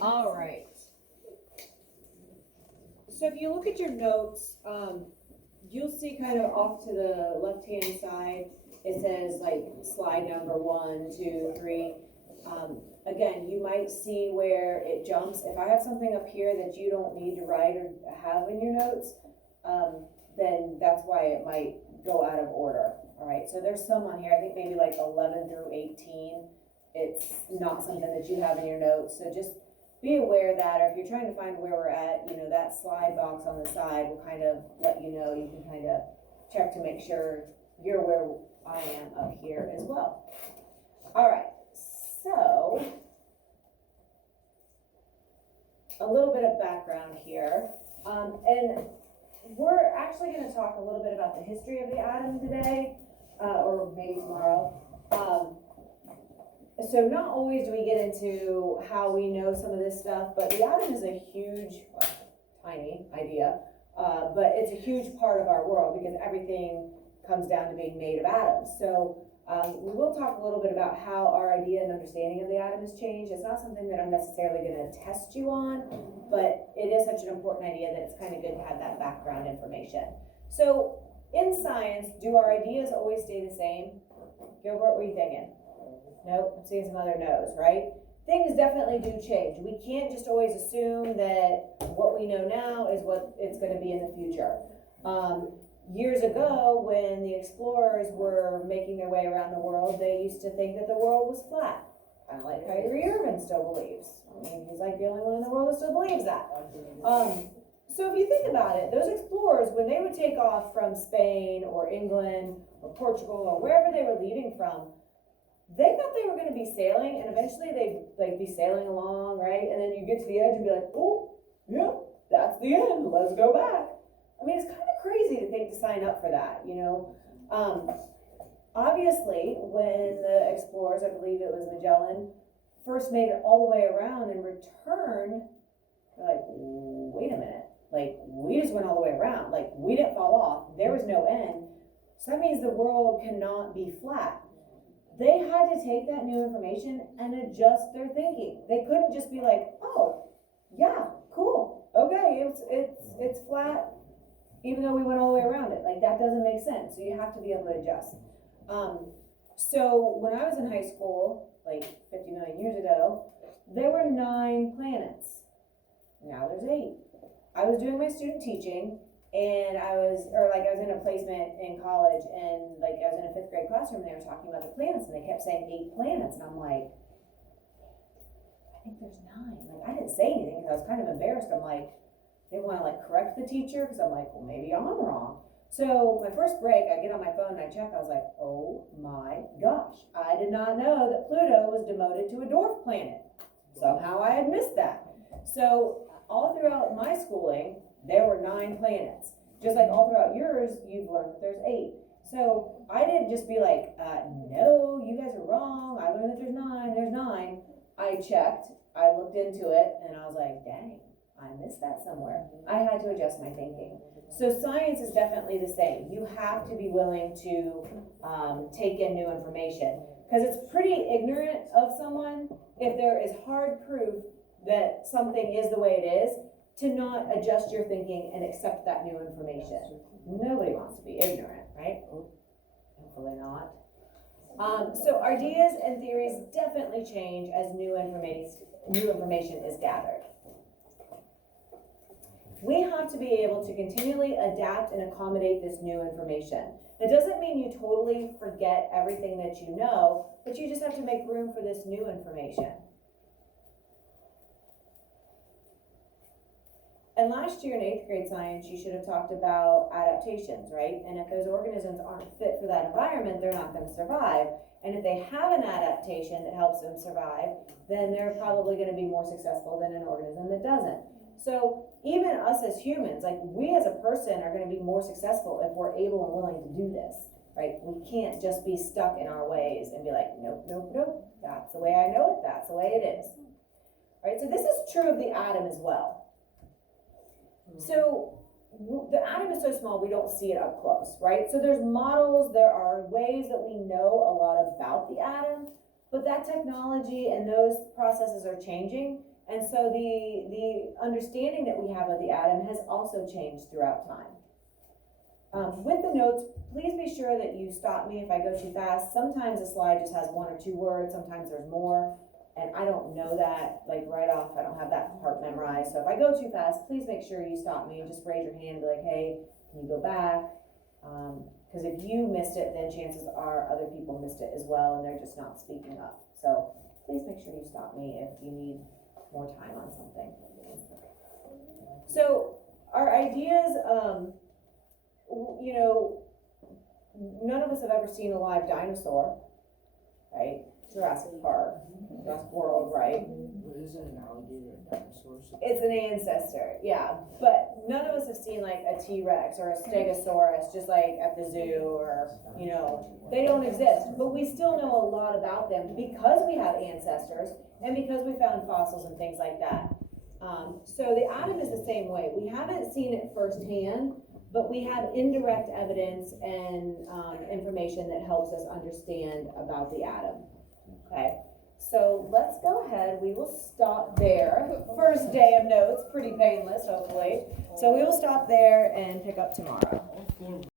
All right. So if you look at your notes, you'll see kind of off to the left-hand side, it says like slide number 1, 2, 3. Again, you might see where it jumps. If I have something up here that you don't need to write or have in your notes, then that's why it might go out of order. All right, so there's some on here, I think maybe like 11 through 18. It's not something that you have in your notes, so just be aware of that, or if you're trying to find where we're at, you know, that slide box on the side will kind of let you know. You can kind of check to make sure you're where I am up here as well. All right, so a little bit of background here, and we're actually going to talk a little bit about the history of the atom today, or maybe tomorrow. So not always do we get into how we know some of this stuff, but the atom is a huge, well, tiny idea, but it's a huge part of our world because everything comes down to being made of atoms. So we will talk a little bit about how our idea and understanding of the atom has changed. It's not something that I'm necessarily going to test you on, but it is such an important idea that it's kind of good to have that background information. So in science, do our ideas always stay the same? Gilbert, what are you thinking? Nope, I'm seeing some other no's, right? Things definitely do change. We can't just always assume that what we know now is what it's going to be in the future. Years ago, when the explorers were making their way around the world, they used to think that the world was flat. Kind of like Kyrie Irving still believes. I mean, he's like the only one in the world that still believes that. So if you think about it, those explorers, when they would take off from Spain or England or Portugal or wherever they were leaving from, they thought they were going to be sailing, and eventually they'd like be sailing along, right? And then you get to the edge and be like, oh, yeah, that's the end. Let's go back. I mean, it's kind of crazy to think to sign up for that, you know. Obviously, when the explorers, I believe it was Magellan, first made it all the way around and returned, they're like, wait a minute. Like, we just went all the way around. Like, we didn't fall off. There was no end. So that means the world cannot be flat. They had to take that new information and adjust their thinking. They couldn't just be like, oh, yeah, cool, okay, it's flat, even though we went all the way around it. Like, that doesn't make sense. So you have to be able to adjust. So when I was in high school, like 50 million years ago, there were 9 planets. Now there's 8. I was doing my student teaching, and I was in a placement in college, and like I was in a 5th grade classroom, and they were talking about the planets, and they kept saying 8 planets, and I'm like, I think there's 9. Like, I didn't say anything because I was kind of embarrassed. I'm like, they want to like correct the teacher because I'm like, well, maybe I'm wrong. So my first break, I get on my phone and I check. I was like, oh my gosh, I did not know that Pluto was demoted to a dwarf planet. Somehow I had missed that. So all throughout my schooling, there were 9 planets. Just like all throughout yours, you've learned that there's 8. So I didn't just be like, no, you guys are wrong. I learned that there's 9. I checked, I looked into it, and I was like, dang, I missed that somewhere. I had to adjust my thinking. So science is definitely the same. You have to be willing to take in new information, because it's pretty ignorant of someone if there is hard proof that something is the way it is, to not adjust your thinking and accept that new information. Nobody wants to be ignorant, right? Hopefully not. So ideas and theories definitely change as new information is gathered. We have to be able to continually adapt and accommodate this new information. It doesn't mean you totally forget everything that you know, but you just have to make room for this new information. And last year in 8th grade science, you should have talked about adaptations, right? And if those organisms aren't fit for that environment, they're not going to survive. And if they have an adaptation that helps them survive, then they're probably going to be more successful than an organism that doesn't. So even us as humans, like we as a person are going to be more successful if we're able and willing to do this, right? We can't just be stuck in our ways and be like, nope, nope, nope. That's the way I know it. That's the way it is. All right, so this is true of the atom as well. So the atom is so small we don't see it up close, right? So there's models, there are ways that we know a lot about the atom, but that technology and those processes are changing, And so the understanding that we have of the atom has also changed throughout time. With the notes, please be sure that you stop me if I go too fast. Sometimes a slide just has 1 or 2 words, sometimes there's more, and I don't know that, like right off, I don't have that part memorized. So if I go too fast, please make sure you stop me and just raise your hand and be like, hey, can you go back? Because if you missed it, then chances are other people missed it as well, and they're just not speaking up. So please make sure you stop me if you need more time on something. So our ideas, you know, none of us have ever seen a live dinosaur, right? Jurassic Park, Jurassic World, right? Isn't an alligator a dinosaur? It's an ancestor, yeah. But none of us have seen like a T-Rex or a Stegosaurus just like at the zoo, or, you know, they don't exist. But we still know a lot about them because we have ancestors and because we found fossils and things like that. So the atom is the same way. We haven't seen it firsthand, but we have indirect evidence and information that helps us understand about the atom. Okay, so let's go ahead. We will stop there. First day of notes, pretty painless, hopefully. So we will stop there and pick up tomorrow.